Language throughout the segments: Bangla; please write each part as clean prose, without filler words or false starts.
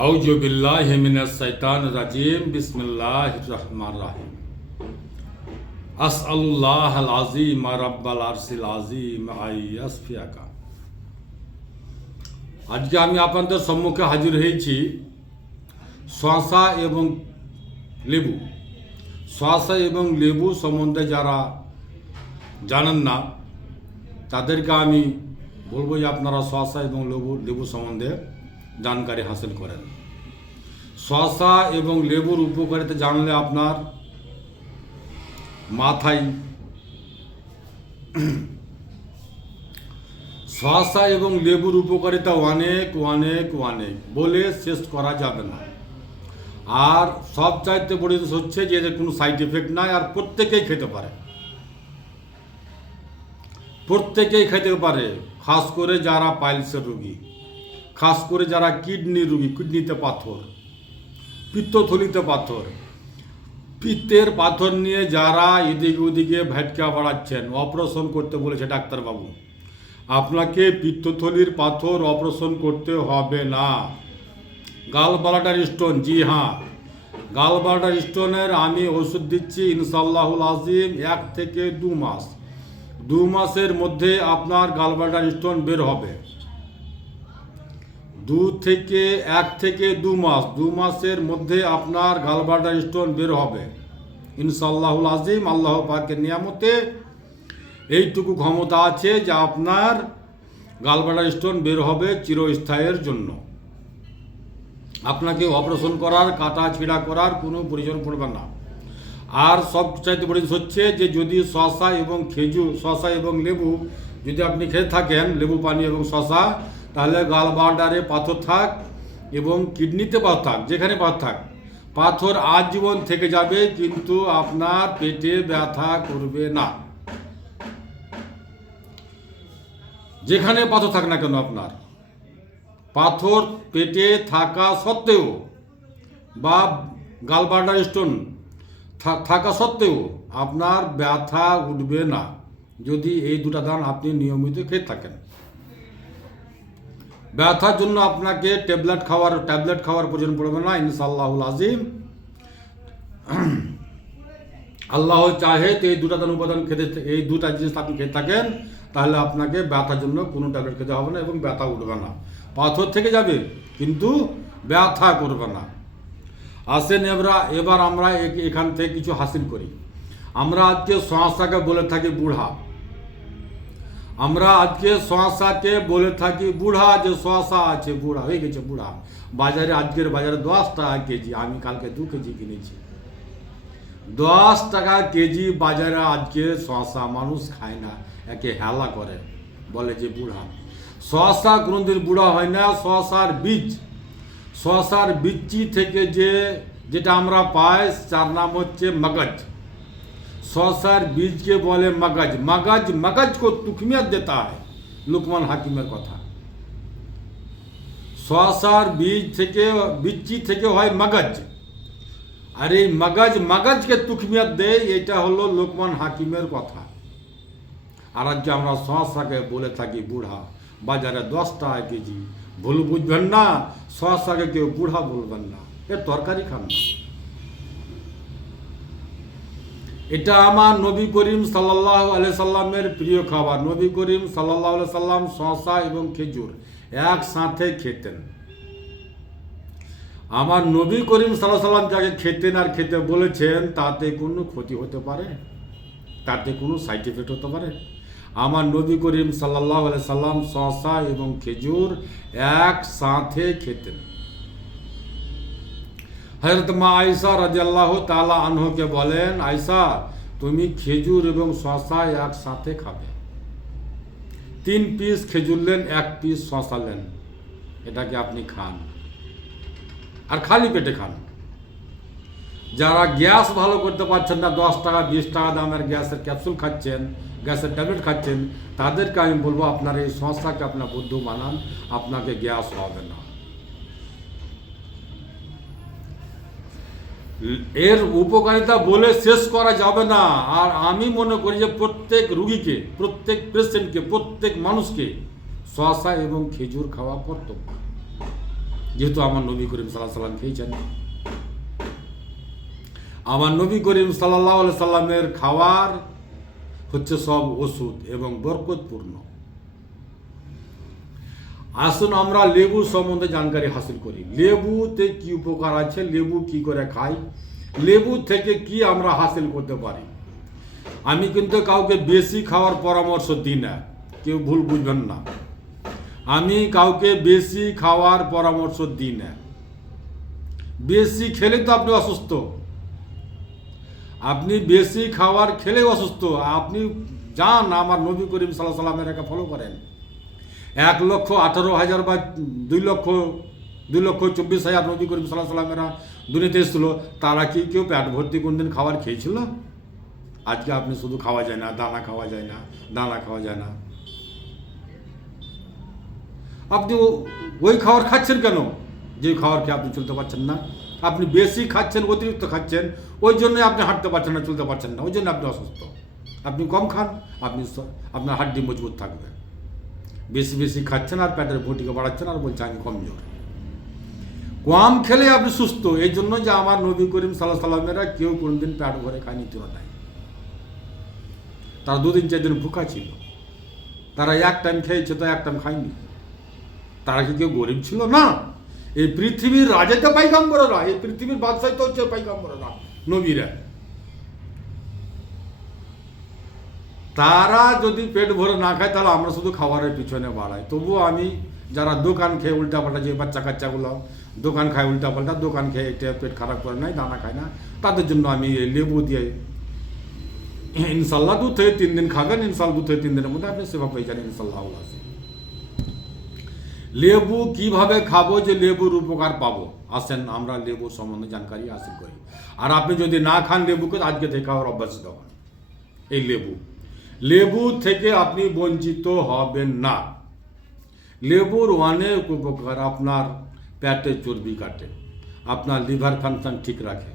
আউযু বিল্লাহি মিনাশ শাইতানির রাজিম বিসমিল্লাহির রহমানির রহিম আসআলুল্লাহাল আযীম রাব্বাল আরশিল আযীম আইয়াসফিয়াকা। আজকে আমি আপনাদের সম্মুখে হাজির হয়েছি শসা এবং লেবু। শসা এবং লেবু সম্বন্ধে যারা জানেন না তাদেরকে আমি বলবো যে আপনারা শসা এবং লেবু সম্বন্ধে জানকারি হাসিল করেন। শসা এবং লেবুর উপকারিতা জানলে আপনার মাথায় শসা এবং লেবুর উপকারিতা অনেক অনেক অনেক বলে শেষ করা যাবে না। আর সবচাইতে বড় জিনিস হচ্ছে যে এদের কোনো সাইড এফেক্ট নাই, আর প্রত্যেকেই খেতে পারে, প্রত্যেকেই খেতে পারে। খাস করে যারা পাইলসের রোগী, খাস করে যারা কিডনি রোগী, কিডনিতে পাথর, পিত্তথলিতে পাথর, পিত্তের পাথর নিয়ে যারা এদিকে ওদিকে ভেটকা বাড়াচ্ছেন, অপারেশন করতে বলেছে ডাক্তারবাবু, আপনাকে পিত্তথলির পাথর অপারেশন করতে হবে না। গালব্লাডার স্টোন, জি হ্যাঁ, গালব্লাডার স্টোনের আমি ওষুধ দিচ্ছি ইনশাআল্লাহুল আজিম 1 থেকে 2 মাস। 2 মাসের মধ্যে আপনার গালব্লাডার স্টোন বের হবে। 1 থেকে 2 মাস, 2 মাসের মধ্যে আপনার গালব্লাডার স্টোন বের হবে ইনশাআল্লাহুল আজিম। আল্লাহ পাকের নিয়ামতে এইটুকু ক্ষমতা আছে যে আপনার গালব্লাডার স্টোন বের হবে চিরস্থায়ীর জন্য। আপনাকে অপারেশন করার, কাটা ছিঁড়া করার কোনো প্রয়োজন পড়বে না। আর সবচাইতে বড় জিনিস হচ্ছে যে যদি শসা এবং খেজুর, শসা এবং লেবু যদি আপনি খেয়ে থাকেন, লেবু পানি এবং শসা, তাহলে গালব্লাডারে পাথর থাক এবং কিডনিতে পাথর থাক, যেখানে পাথর থাক, পাথর আজীবন থেকে যাবে, কিন্তু আপনার পেটে ব্যথা করবে না। যেখানে পাথর থাক না কেন, আপনার পাথর পেটে থাকা সত্ত্বেও বা গালব্লাডার স্টোন থাকা সত্ত্বেও আপনার ব্যথা উঠবে না, যদি এই দুটা দান আপনি নিয়মিত খেয়ে থাকেন। ব্যথার জন্য আপনাকে ট্যাবলেট খাওয়ার প্রয়োজন পড়বে না ইনশাআল্লাহুল আজিম। আল্লাহ চাহে তো এই দুটা দান উপাদান খেতে, এই দুটা জিনিস আপনি খেয়ে থাকেন, তাহলে আপনাকে ব্যথার জন্য কোনো ট্যাবলেট খেতে হবে না এবং ব্যথা উঠবে না। পাথর থেকে যাবে কিন্তু ব্যথা করবে না। আসেন এবার আমরা এখান থেকে কিছু হাসিল করি। আমরা আজকে শসাকে বলে থাকি বুড়া, আমরা আজকে শসাকে বলে থাকি বুড়া, যে শসা আছে বুড়া হয়ে গেছে বুড়া। বাজারে আজকের বাজারে 10 টাকা কেজি, আমি কালকে 2 কেজি কিনেছি। 10 টাকা কেজি বাজারে আজকে শসা, মানুষ খায় না, একে হেলা করে, বলে যে বুড়া। শসা কোনোদিন বুড়া হয় না। শসার বিচি থেকে যেটা আমরা পাই তার নাম হচ্ছে মগজ। শসার বীজকে বলে মগজ কো তুকমিয়ত দেতা হয়, লুকমান হাকিমের কথা। শসার বিচি থেকে হয় মগজ, আর এই মগজকে তুকমিয়ত দেয়, এটা হলো লুকমান হাকিমের কথা। আর আজকে আমরা শসাকে বলে থাকি বুড়া, বাজারে 10 টাকা কেজি। ভুল বুঝবেন না, শসাকে কেউ বুড়া বলবেন না, এর তরকারি খান না। এটা আমার নবী করিম সাল্লাল্লাহু আলাইহি সাল্লামের প্রিয় খাবার। নবী করিম সাল্লাল্লাহু আলাইহি সাল্লাম শসা এবং খেজুর একসাথে খেতেন। আমার নবী করিম সাল্লাল্লাহু আলাইহি সাল্লাম যাকে খেতেন আর খেতে বলেছেন, তাতে কোনো ক্ষতি হতে পারে, তাতে কোনো সাইড এফেক্ট হতে পারে? আমার নবী করিম সাল্লাল্লাহু আলাইহি সাল্লাম শসা এবং খেজুর একসাথে খেতেন। হযরত মা আয়েশা রাদিয়াল্লাহু তাআলা আনহাকে বলেন, আয়েশা তুমি খেজুর এবং শসা একসাথে খাবে। 3 পিস খেজুর নেন, 1 পিস শসা নেন, এটাকে আপনি খান, আর খালি পেটে খান। যারা গ্যাস ভালো করতে পারছেন না, 10 টাকা 20 টাকা দামের গ্যাসের ক্যাপসুল খাচ্ছেন, গ্যাসের ট্যাবলেট খাচ্ছেন, তাদেরকে আমি বলবো আপনার এই শসাকে আপনার বন্ধু বানান, আপনাকে গ্যাস হবে না। এর উপকারিতা বলে শেষ করা যাবে না। আর আমি মনে করি যে প্রত্যেক রুগীকে, প্রত্যেক পেশেন্টকে, প্রত্যেক মানুষকে শসা এবং খেজুর খাওয়া কর্তব্য। যেহেতু আমার নবী করিম সাল্লাল্লাহু আলাইহি সাল্লাম খেয়েছেন। আমার নবী করিম সাল্লাল্লাহু আলাইহি সাল্লামের খাওয়ার হচ্ছে সব ওষুধ এবং বরকতপূর্ণ। আসুন আমরা লেবু সম্বন্ধে জানকারি হাসিল করি। লেবুতে কি উপকার আছে, লেবু কি করে খাই, লেবু থেকে কি আমরা হাসিল করতে পারি। আমি কিন্তু কাউকে বেশি খাওয়ার পরামর্শ দিই না, কেউ ভুল বুঝবেন না। আমি কাউকে বেশি খাওয়ার পরামর্শ দিই না। বেশি খেলে তো আপনি অসুস্থ, আপনি বেশি খাবার খেলেই অসুস্থ। আপনি যান আমার নবী করিম সাল্লাল্লাহু আলাইহি সাল্লামের একা ফলো করেন। 1,18,000 বা 2,24,000 নবী করিম সাল্লাল্লাহু আলাইহি সাল্লামেরা দুনিয়াতে এসেছিল, তারা কি কেউ পেট ভর্তি কোনদিন খাবার খেয়েছিল? আজকে আপনি শুধু খাওয়া যায় না, দানা খাওয়া যায় না, দানা খাওয়া যায় না। আপনি ওই খাবার খাচ্ছেন কেন যে খাবার খেয়ে আপনি চলতে পারছেন না? আপনি বেশি খাচ্ছেন, অতিরিক্ত খাচ্ছেন, ওই জন্য আপনি হাঁটতে পারছেন না, চলতে পারছেন না, ওই জন্য আপনি অসুস্থ। আপনি কম খান, আপনার হাড্ডি মজবুত থাকবে। বেশি বেশি খাচ্ছেন আর পেটের ভুঁটিকে বাড়াচ্ছেন আর বলছেন আমি কমজোর। কম খেলে আপনি সুস্থ। এই জন্য যে আমার নবী করিম সাল্লাল্লাহু আলাইহি সাল্লামেরা কেউ কোনদিন পেট ভরে খায়নি নাই। তারা 2 দিন 4 দিন ভুখা ছিল। তারা এক টাইম খেয়েছে, তো এক টাইম খায়নি। তারা কি কেউ গরিব ছিল? না। এই পৃথিবীর রাজা তো পাইগম্বররা, এই পৃথিবীর বাদশাহ তো হচ্ছে পাইগম্বররা, নবীরা। তারা যদি পেট ভরে না খায় তাহলে আমরা শুধু খাবারের পিছনে বাড়াই। তবুও আমি যারা দোকান খেয়ে উল্টাপাল্টা, যে বাচ্চা কাচ্চাগুলো দোকান খায় উল্টাপাল্টা, দোকান খেয়ে একটা পেট খারাপ করে নাই, দানা খায় না, তাদের জন্য আমি লেবু দিয়ে ইনশাল্লাহ 2 থেকে 3 দিন খাবেন, ইনশাল্লাহ 2 থেকে 3 দিনের মধ্যে আপনি সেবা পেয়ে যান ইনশাল্লাহ। লেবু কিভাবে খাবো, যে লেবুর উপকার পাবো, আসেন আমরা লেবু সম্বন্ধে জানকারি হাসিল করি। আর আপনি যদি না খান লেবুকে, আজকে থেকে খাওয়ার অভ্যাস দেবেন। এই লেবু থেকে আপনি বঞ্চিত হবেন না। লেবুর অনেক উপকার। আপনার পেটে চর্বি কাটে, আপনার লিভার ফাংশন ঠিক রাখে,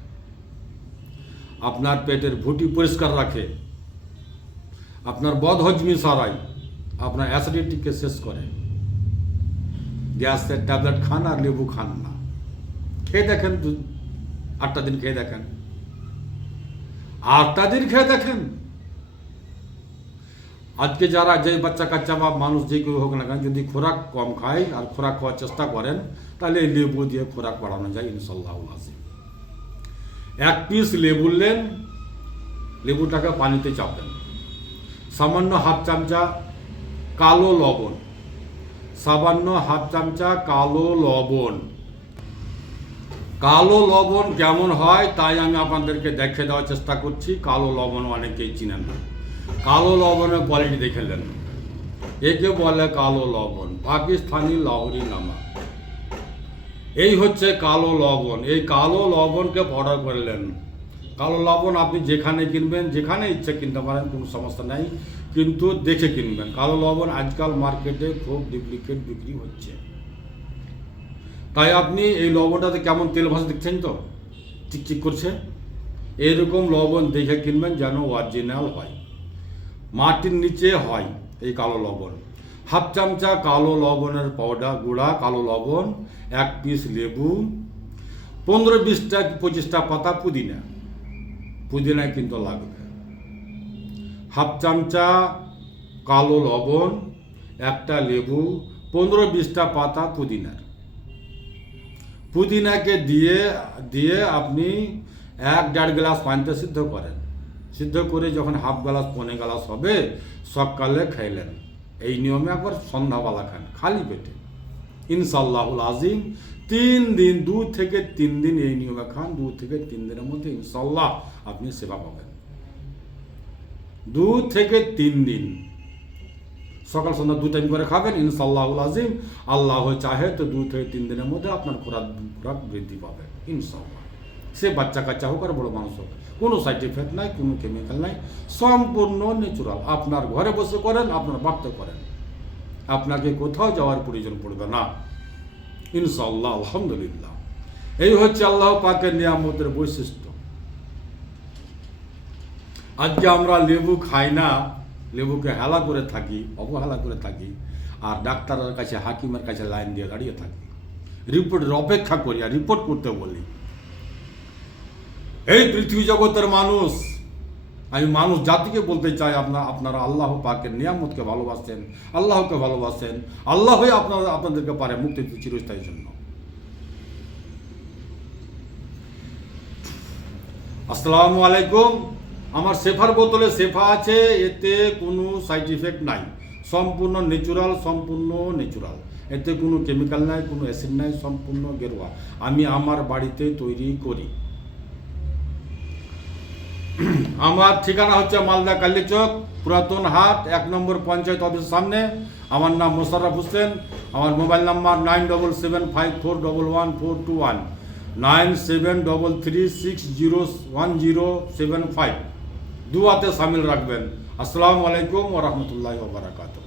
আপনার পেটের ভুঁটি পরিষ্কার রাখে, আপনার বদহজমি সারাই, আপনার অ্যাসিডিটিকে শেষ করে। গ্যাসের ট্যাবলেট খান আর লেবু খান না, খেয়ে দেখেন, 8টা দিন খেয়ে দেখেন, 8টা দিন খেয়ে দেখেন। আজকে যারা যে বাচ্চা কাচ্চা বা মানুষ যে কেউ হোক না কেন, যদি খোরাক কম খায় আর খোরাক খাওয়ার চেষ্টা করেন, তাহলে এই লেবু দিয়ে খোরাক বাড়ানো যায় ইনশাল্লাহ। 1 পিস লেবু নেন, লেবুটাকে পানিতে চাপেন, সামান্য হাফ চামচা কালো লবণ, সামান্য হাফ চামচা কালো লবণ। কালো লবণ কেমন হয় তাই আমি আপনাদেরকে দেখে দেওয়ার চেষ্টা করছি। কালো লবণ অনেকেই চিনেন না, কালো লবণের কোয়ালিটি দেখে নেন। একে বলে কালো লবণ, পাকিস্তানি লাহোরি নামক। এই হচ্ছে কালো লবণ। এই কালো লবণকে পাউডার করলেন। কালো লবণ আপনি যেখানে কিনবেন, যেখানে ইচ্ছে কিনতে পারেন, কোনো সমস্যা নাই, কিন্তু দেখে কিনবেন। কালো লবণ আজকাল মার্কেটে খুব ডুপ্লিকেট বিক্রি হচ্ছে। তাই আপনি এই লবণটাতে কেমন তেল ভাসা দেখছেন তো, চিকচিক করছে, এরকম লবণ দেখে কিনবেন যেন অরিজিনাল হয়, মাটির নিচে হয় এই কালো লবণ। হাফ চামচা কালো লবণের পাউডার গুঁড়া কালো লবণ, 1 পিস লেবু, 15-20টা 25টা পাতা পুদিনা কিন্তু লাগবে। হাফ চামচা কালো লবণ, 1টা লেবু, 15-20টা পাতা পুদিনাকে দিয়ে আপনি 1-1.5 গ্লাস পানিতে সিদ্ধ করেন। সিদ্ধ করে যখন হাফ গ্লাস 1.25 গ্লাস হবে, সকালে খাইলেন। এই নিয়মে একবার সন্ধ্যাবেলা খান খালি পেটে, ইনশাল্লাহুল আজিম 3 দিন, 2 থেকে 3 দিন এই নিয়মে খান। 2 থেকে 3 দিনের মধ্যে ইনশাল্লাহ আপনি সেবা পাবেন। 2 থেকে 3 দিন সকাল সন্ধ্যা 2 টাইম করে খাবেন, ইনশাল্লাহুল আজিম। আল্লাহ চাহে তো 2 থেকে 3 দিনের মধ্যে আপনার খোরাক বৃদ্ধি পাবে ইনশাল্লাহ। সে বাচ্চা কাচ্চা হোক আর বড় মানুষ হোক, কোনো সাইড এফেক্ট নাই, কোনো কেমিক্যাল নাই, সম্পূর্ণ ন্যাচুরাল। আপনার ঘরে বসে করেন, আপনার বাড়িতে করেন, আপনাকে কোথাও যাওয়ার প্রয়োজন পড়বে না ইনশাআল্লাহ। আলহামদুলিল্লাহ, এই হচ্ছে আল্লাহ পাকের নিয়ামতের বৈশিষ্ট্য। আজকে আমরা লেবু খাই না, লেবুকে হেলা করে থাকি, অবহেলা করে থাকি, আর ডাক্তারের কাছে, হাকিমের কাছে লাইন দিয়ে দাঁড়িয়ে থাকি। রিপোর্টের অপেক্ষা করি আর রিপোর্ট করতে বলি। এই পৃথিবী জগতের মানুষ, আমি মানুষ জাতিকে বলতে চাই, আপনারা আল্লাহ পাকের নিয়ামতকে ভালোবাসেন, আল্লাহকে ভালোবাসেন, আল্লাহই আপনাদেরকে পারে মুক্তি দিতে চিরস্থায়ীর জন্য। আসসালামু আলাইকুম। আমার শেফার বোতলে শেফা আছে, এতে কোনো সাইড ইফেক্ট নাই, সম্পূর্ণ ন্যাচুরাল, এতে কোনো কেমিক্যাল নাই, কোনো অ্যাসিড নাই, সম্পূর্ণ গেরুয়া। আমি আমার বাড়িতে তৈরি করি। আমার ঠিকানা হচ্ছে মালদা কালীচক পুরাতন হাট 1 নম্বর পঞ্চায়েত অফিসের সামনে। আমার নাম মোশাররফ হোসেন। আমার মোবাইল নাম্বার 9775411421, 9733601075। দুয়াতে সামিল রাখবেন। আসসালামু আলাইকুম ওয়া রাহমাতুল্লাহি ওয়া বারাকাতুহু।